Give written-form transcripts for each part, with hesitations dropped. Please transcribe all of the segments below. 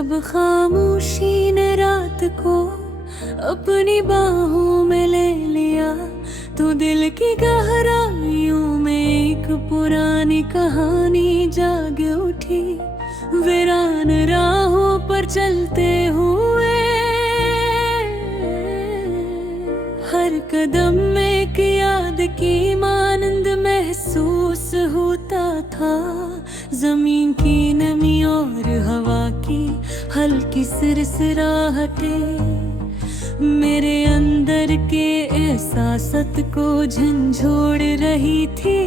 जब खामोशी ने रात को अपनी बाहों में ले लिया, तो दिल की गहराइयों में एक पुरानी कहानी जाग उठी। वीरान राहों पर चलते हुए हर कदम में एक याद की मानंद महसूस होता था। जमीन की नमी और हवा की हल्की सिरसिराहटें मेरे अंदर के एहसासत को झंझोड़ रही थी।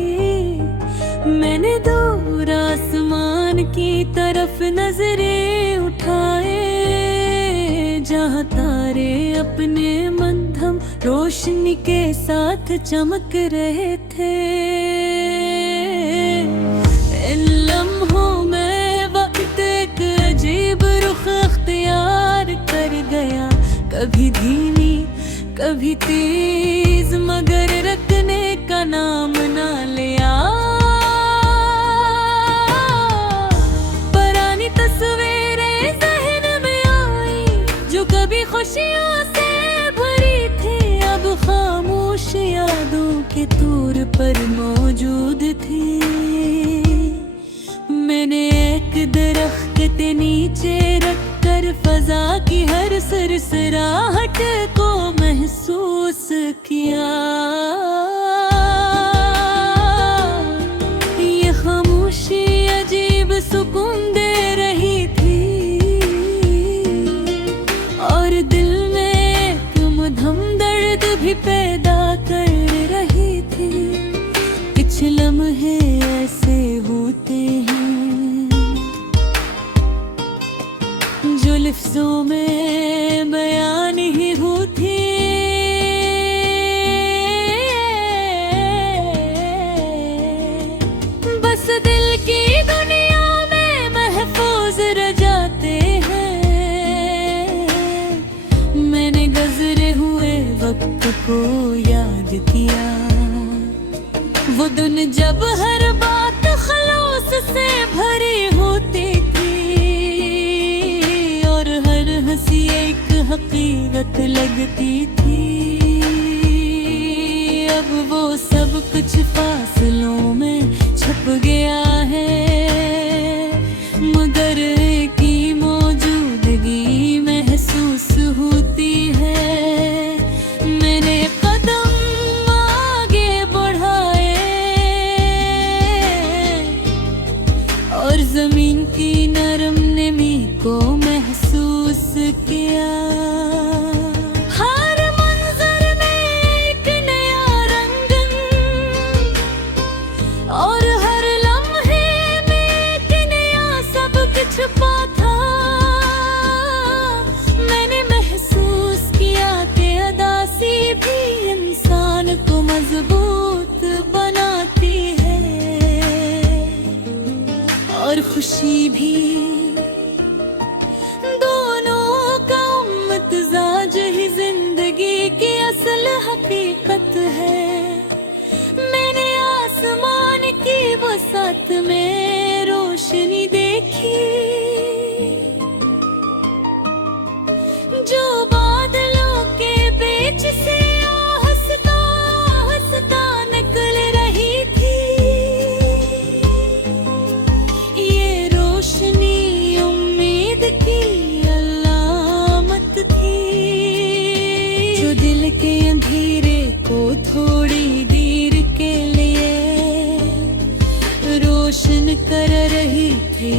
मैंने दूर आसमान की तरफ नजरें उठाए, जहाँ तारे अपने मंधम रोशनी के साथ चमक रहे थे। इन लम्हों में वक्त एक अजीब रुख अख्तियार कर गया, कभी धीमी कभी तेज, मगर रखने का नाम ना लिया। पुरानी तस्वीरें ज़हन में आई जो कभी खुशियों से भरी थी, अब खामोश यादों के तौर पर मौजूद थी। मैंने एक दरख्त के नीचे रखकर फजा की हर सिरसिराहट को महसूस किया। ये खामोशी अजीब सुकून दे रही थी और दिल में एक मधम दर्द भी पैदा कर रही थी। कुछ लम्हे ऐसे होते हैं जो लफ्ज़ों में बयान ही होती। बस दिल की दुनिया में महफूज रह जाते हैं। मैंने गुज़रे हुए वक्त को याद किया, वो दिन जब हर बात खलूस से भरी होती थी और हर हंसी एक हकीकत लगती थी। अब वो सब कुछ फासलों में छप गया है, मगर की मौजूदगी महसूस होती है। मैंने कदम आगे बढ़ाए और जमीन की नरम नमी को महसूस किया। हर मंजर में एक नया रंगन और हर लम्हे में एक नया सबक छुपा था। मैंने महसूस किया कि उदासी भी इंसान को मजबूत बनाती है और खुशी भी। दोनों का इम्तिजाज ही जिंदगी की असल हकीकत है। मैंने आसमान की वसत में रोशनी देखी जो बादलों के बीच से हंसता हंसता निकल रही थी। ये रोशनी उम्मीद की अलामत थी जो दिल के अंधेरे को थोड़ी देर के लिए रोशन कर रही थी।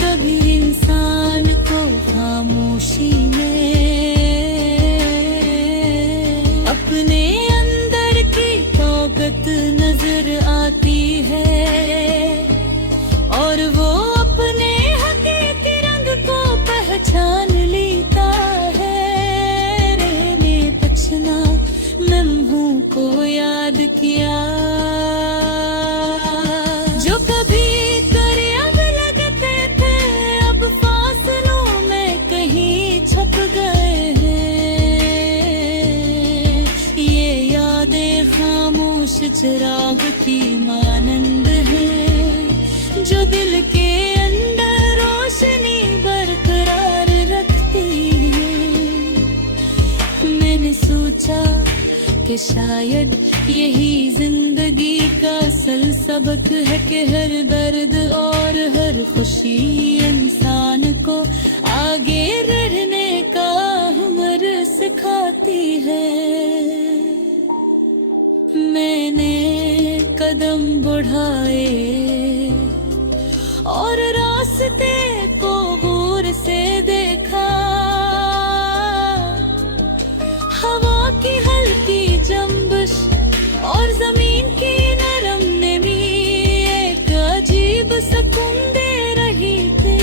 कभी इंसान को खामोशी में अपने अंदर की ताकत नजर आती है और वो अपने हकीकी रंग को पहचान लेता है। रहने बचना लम्हों को याद किया जो कभी करीब लगते थे, अब फासलों में कहीं छप गए हैं। ये यादें खामोश चिराग की मानंद है जो दिल कि शायद यही जिंदगी का असल सबक है कि हर दर्द और हर खुशी इंसान को आगे बढ़ने का हुनर सिखाती है। मैंने कदम बढ़ाए और रास्ते को गौर से देखा, हवा की हल्की जंबश और जमीन की नरम नमी एक अजीब सुकून दे रही थी।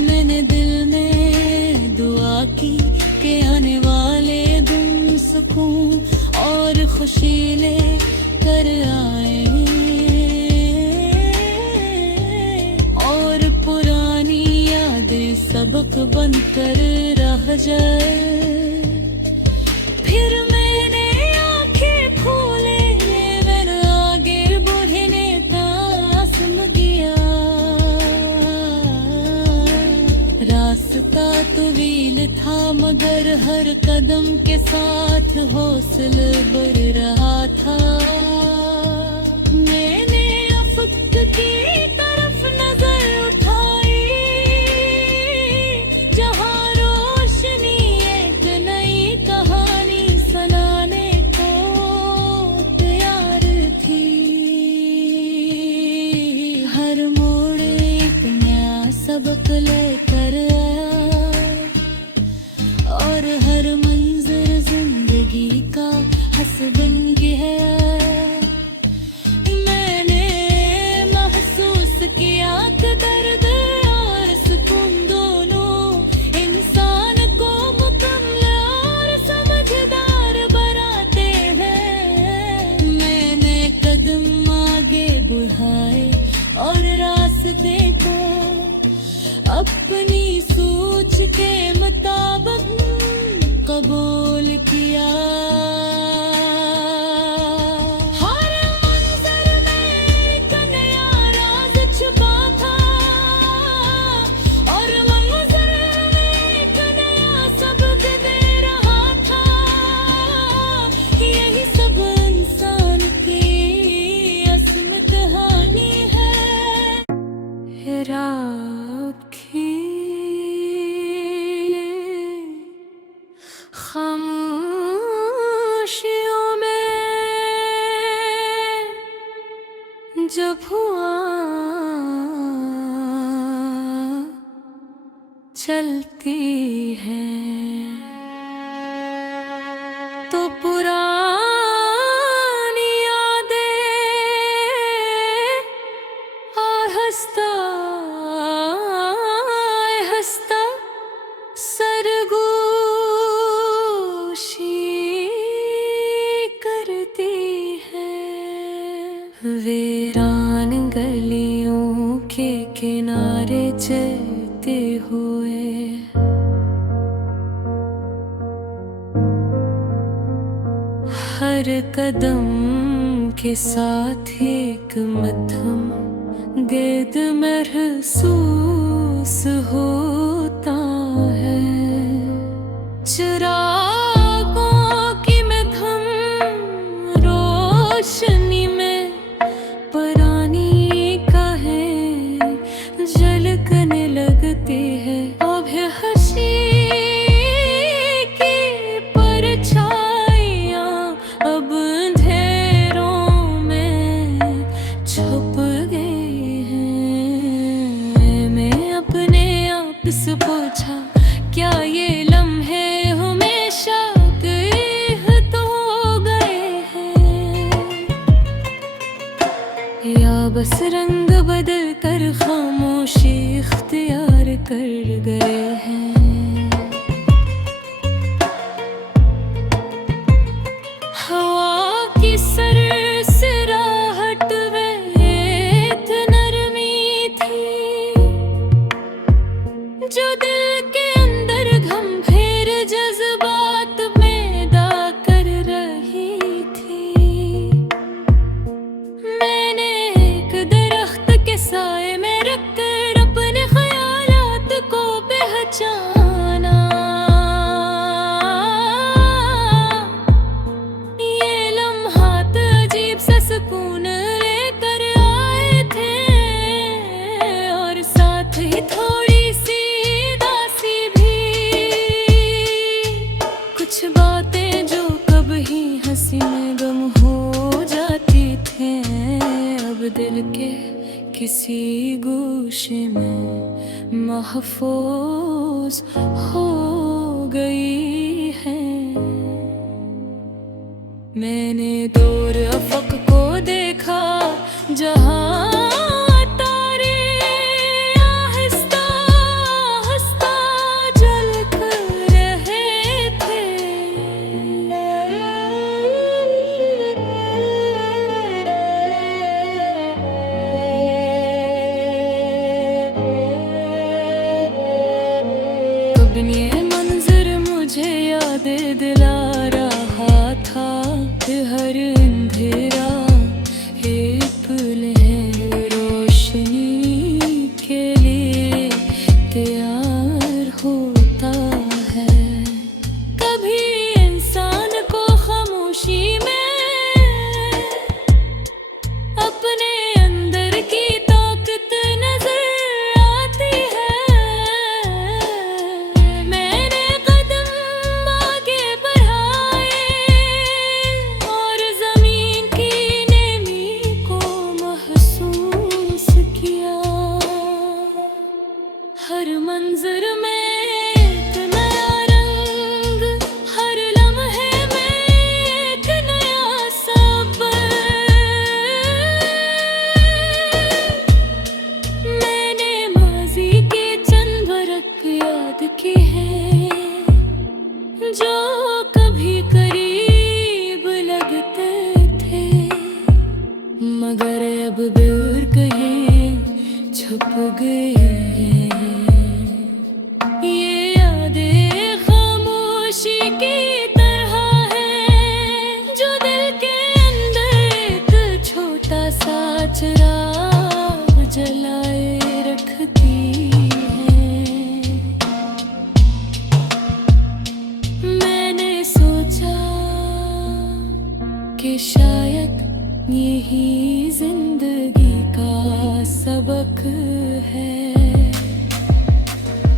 मैंने दिल में दुआ की कि आने वाले दिन सुकून और खुशी ले कर आए और पुरानी यादें सबक बनकर रह जाए। फिर मैंने आंखें खोले, मैंने आगे बढ़ने का आज़म किया। रास्ता तवील था मगर हर कदम के साथ हौसला बढ़ रहा था। मैंने अफक की तरफ नजर उठाई जहां रोशनी एक नई कहानी सुनाने को तैयार थी। हर मोड़ एक नया सबक लेकर आया और हर मंजर जिंदगी का हंस बन गया। मैंने महसूस किया कि दर्द और सुकून दोनों इंसान को मुकम्मल और समझदार बनाते हैं। मैंने कदम आगे बढ़ाए और रास्ते को अपनी सोच के मुताबिक कबूल किया। हर मंजर में एक नया राज छुपा था और मंजर में एक नया सबक दे रहा था। यही सब इंसान की असम कहानी है। राखी खामोशियों में जब हुआ चलती है तो पुरानी यादें और हंसता हंसता सरगोशी करती है। वीरान गलियों के किनारे चलते हुए हर कदम के साथ एक मध्यम गेद महसूस होता है। चिरागों की मध्यम रोशनी में पुरानी काहें झलकने लगती है। अब है हंसी की परछाइयां अब अंधेरों में छुप गई हैं। मैं अपने आप से पूछ किसी गोशे में महफूज हो गई है। मैंने दूर अफक को देखा जहां तारे आहिस्ता आहिस्ता जल रहे थे। कब ये मंजर मुझे याद दिला रहा था, हर अंधेरा एक पल है रोशनी के लिए तैयार होता है। कभी इंसान को खामोशी में अपने अंदर की ताकत नजर आती है। मैंने कदम आगे बढ़ाए और जमीन की नमी को महसूस किया। हर मंजर में एक नया रंग, हर लम्हे में एक नया सबर। मैंने माजी के चंद बरक याद किए हैं जो कभी करीब लगते थे, मगर अब दूर कहीं छुप गए हैं। ये यादें खामोशी की तरह है जो दिल के अंदर एक छोटा सा चिराग जलाए रखती है। मैंने सोचा कि शायद यही जिंदगी का सबक है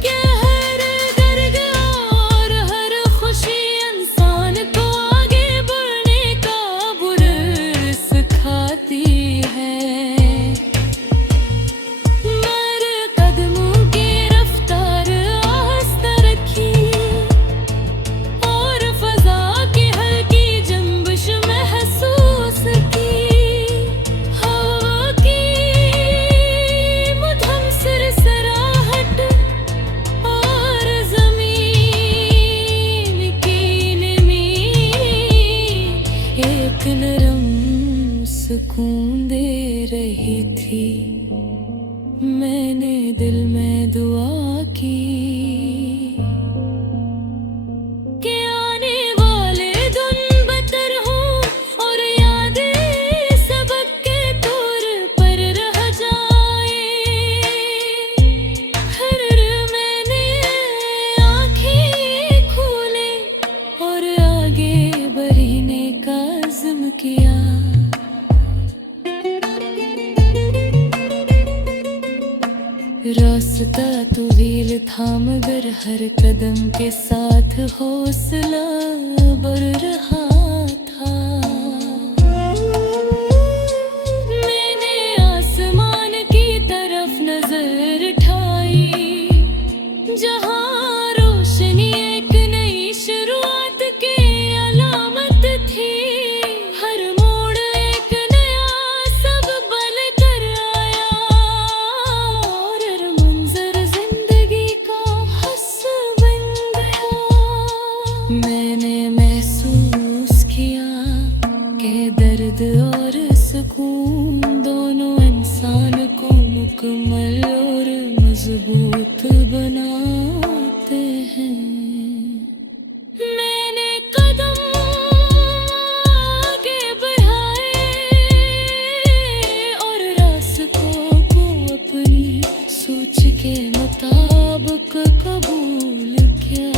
कि हर दर्द और हर खुशी इंसान को आगे बढ़ने का बुरा सिखाती है। मर कदमों की रफ्तार आहिस्ता रखी और फजा की हल्की जंबिश महसूस की। हवा की मधुम सरसराहट और जमीन की नमी एक नरम सुकून दे रही थी। मैंने दिल में दुआ की कि आने वाले दिन बदतर हों और यादें सबक के तौर पर रह जाए। फिर मैंने आंखें खोले और आगे बढ़ने का अज़्म किया। रास्ता तो व्हील था मगर हर कदम के साथ हौसला बढ़ रहा था। मैंने आसमान की तरफ नजर उठाई जहां रोशनी एक नई शुरुआत की अलामत थी। हर मोड़ एक नया सबब लेकर आया और हर मंजर जिंदगी का हस्स बन गया। मैंने महसूस किया कि दर्द और सुकून दोनों इंसान को मुकम्मल और मजबूत बनाते हैं। मैंने कदम आगे बढ़ाए और रास्तों को अपनी सोच के मुताबिक कबूल किया।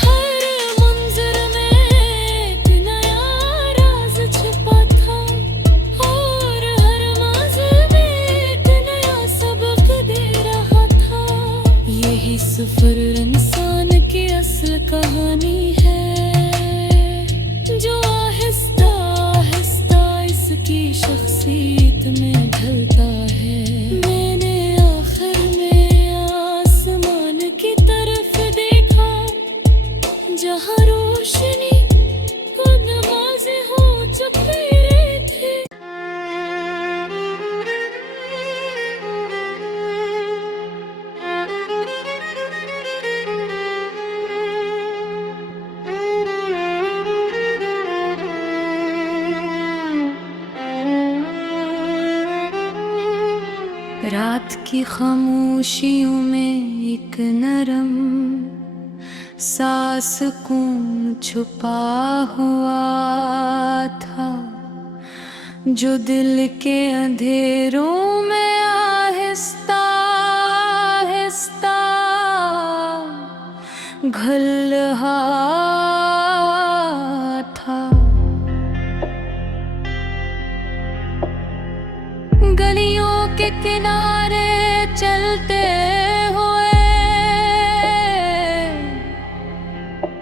हर मंजर में एक नया राज छुपा था और हर मंजिल में एक नया सबक दे रहा था। यही सफर इंसान की असल कहानी है जो आहिस्ता आहिस्ता रात की खामोशियों में एक नरम सा सुकून छुपा हुआ था, जो दिल के अंधेरों में आहिस्ता आहिस्ता घुल रहा था। गलियों के किनारे चलते हुए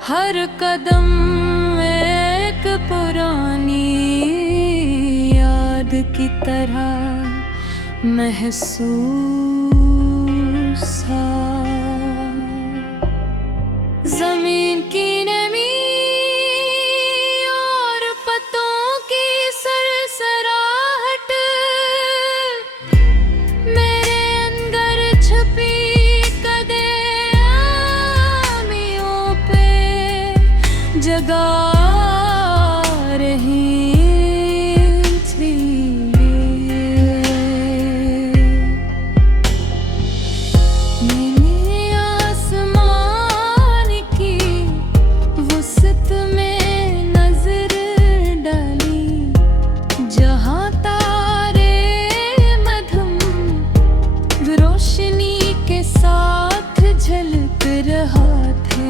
हर कदम एक पुरानी याद की तरह महसूस था। जमीन की नमी और पत्तों की सरसराहट मेरे अंदर छुपी कदमियों पे जगा रही थी। मैंने आसमान की वसत में नजर डाली, जहां तारे मध्यम रोशनी के साथ झलक रहा थे।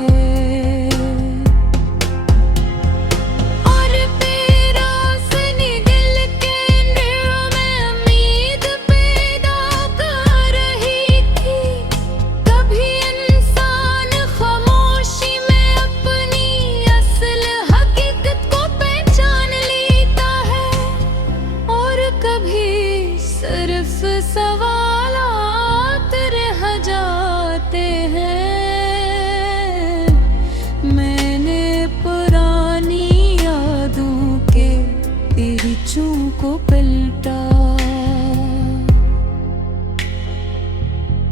सवालात रह जाते हैं, मैंने पुरानी यादों के पेचों को पलटा,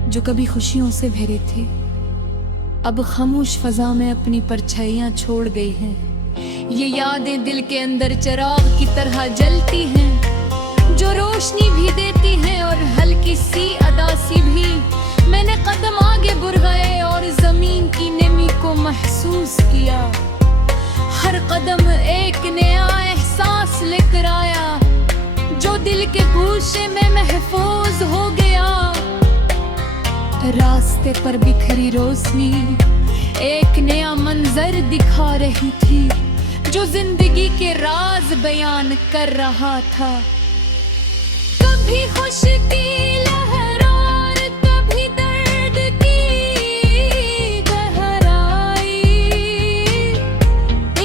जो कभी खुशियों से भरे थे अब खामोश फजा में अपनी परछाइयां छोड़ गई हैं। ये यादें दिल के अंदर चिराग की तरह जलती हैं, जो रोशनी भी देती है और हल्की सी अदासी भी। मैंने कदम आगे बढ़ाए और जमीन की नमी को महसूस किया। हर कदम एक नया एहसास लेकर आया, जो दिल के गूशे में महफूज हो गया। रास्ते पर बिखरी रोशनी एक नया मंजर दिखा रही थी, जो जिंदगी के राज बयान कर रहा था। कभी खुशी की लहर और कभी दर्द की गहराई,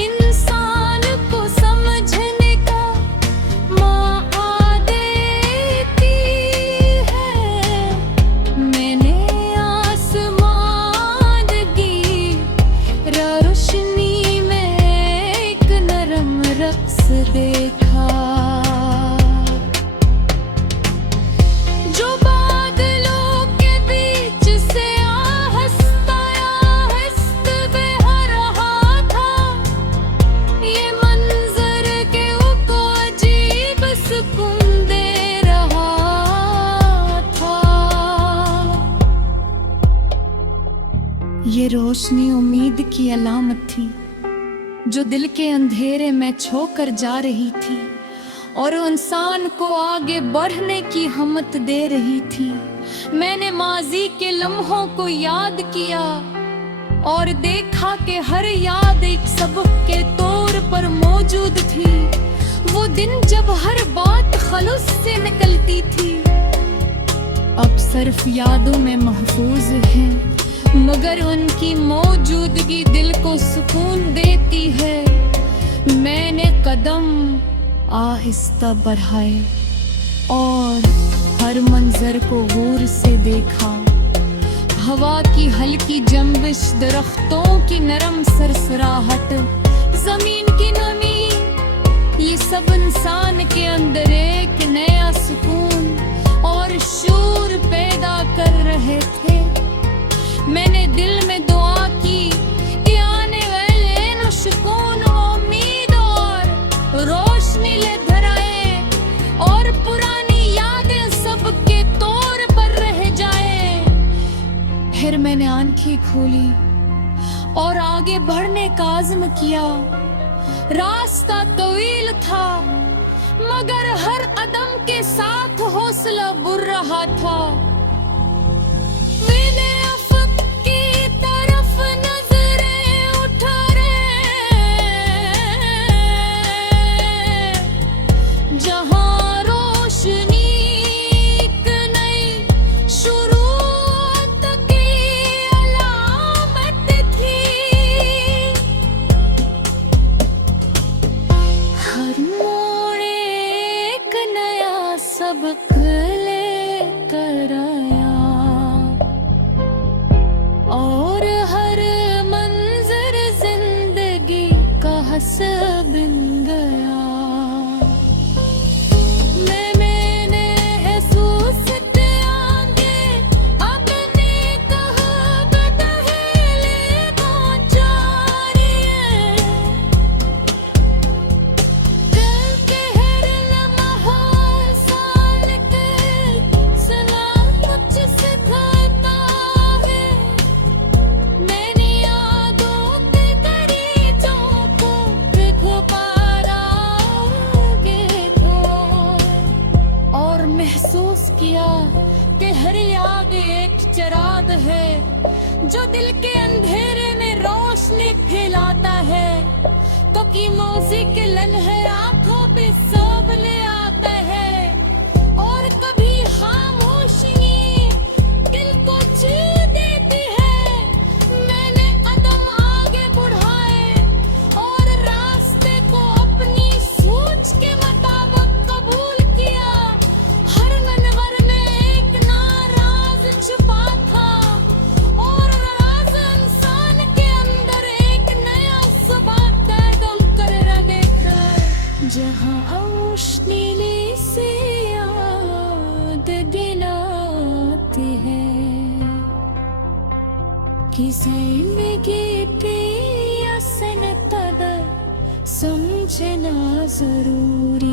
इंसान को समझने का मौका देती है। मैंने आसमान की रोशनी में एक नरम रक्स देखा, जो बादलों के बीच से आहिस्ता आहिस्ता बह रहा था। ये मंजर के को अजीब सुकून दे रहा था। ये रोशनी उम्मीद की अलामत थी, जो दिल के अंधेरे में छोकर जा रही थी और इंसान को आगे बढ़ने की हिम्मत दे रही थी। मैंने माजी के लम्हों को याद किया और देखा कि हर याद एक सबक के तौर पर मौजूद थी। वो दिन जब हर बात खलूस से निकलती थी, अब सिर्फ यादों में महफूज है, मगर उनकी मौजूदगी दिल को सुकून देती है। मैंने कदम आहिस्ता बढ़ाए और हर मंजर को गौर से देखा। हवा की हल्की जंबिश, दरख्तों की नरम सरसराहट, जमीन की नमी, ये सब इंसान के अंदर एक नया सुकून और शूर पैदा कर रहे थे। मैंने दिल में दुआ की कि आने वाले इन सुकून, उम्मीद और रोशनी ले धराए और पुरानी यादें सबके तौर पर खोली और आगे बढ़ने का आज़म किया। रास्ता तवील था मगर हर कदम के साथ हौसला बुर रहा था। मैंने अफक की तरफ नजरें उठा जहां रोशनी एक नई शुरुआत की अलामत थी। हर मोड़ एक नया सबक लेकर आया और हर मंजर जिंदगी का हसब बन गया। मैंने महसूस किया कि अपने कहबत हिले पहुंचा रही है। दिल के हर लम्हा साल के सलामत सिखाता है। मैंने यादों के दरीचों को दोबारा आगे था और महसूस किया कि हर याद एक चिराग है जो दिल के अंधेरे में रोशनी फैलाता है। तो की मौसी के लम्हे आंखों पे सब ले आता है और कभी खामोशी दिल को छू देती है। मैंने कदम आगे बढ़ाए और रास्ते को अपनी सोच के मुताबिक कबूल किया। हर मनवर में एक नाराज छुपा था और राज इंसान के अंदर एक नया सबक कदम कर देख रहा है। जहाँ रोशनी से याद गिनाती है कि जिंदगी पिया सन कदर समझना जरूरी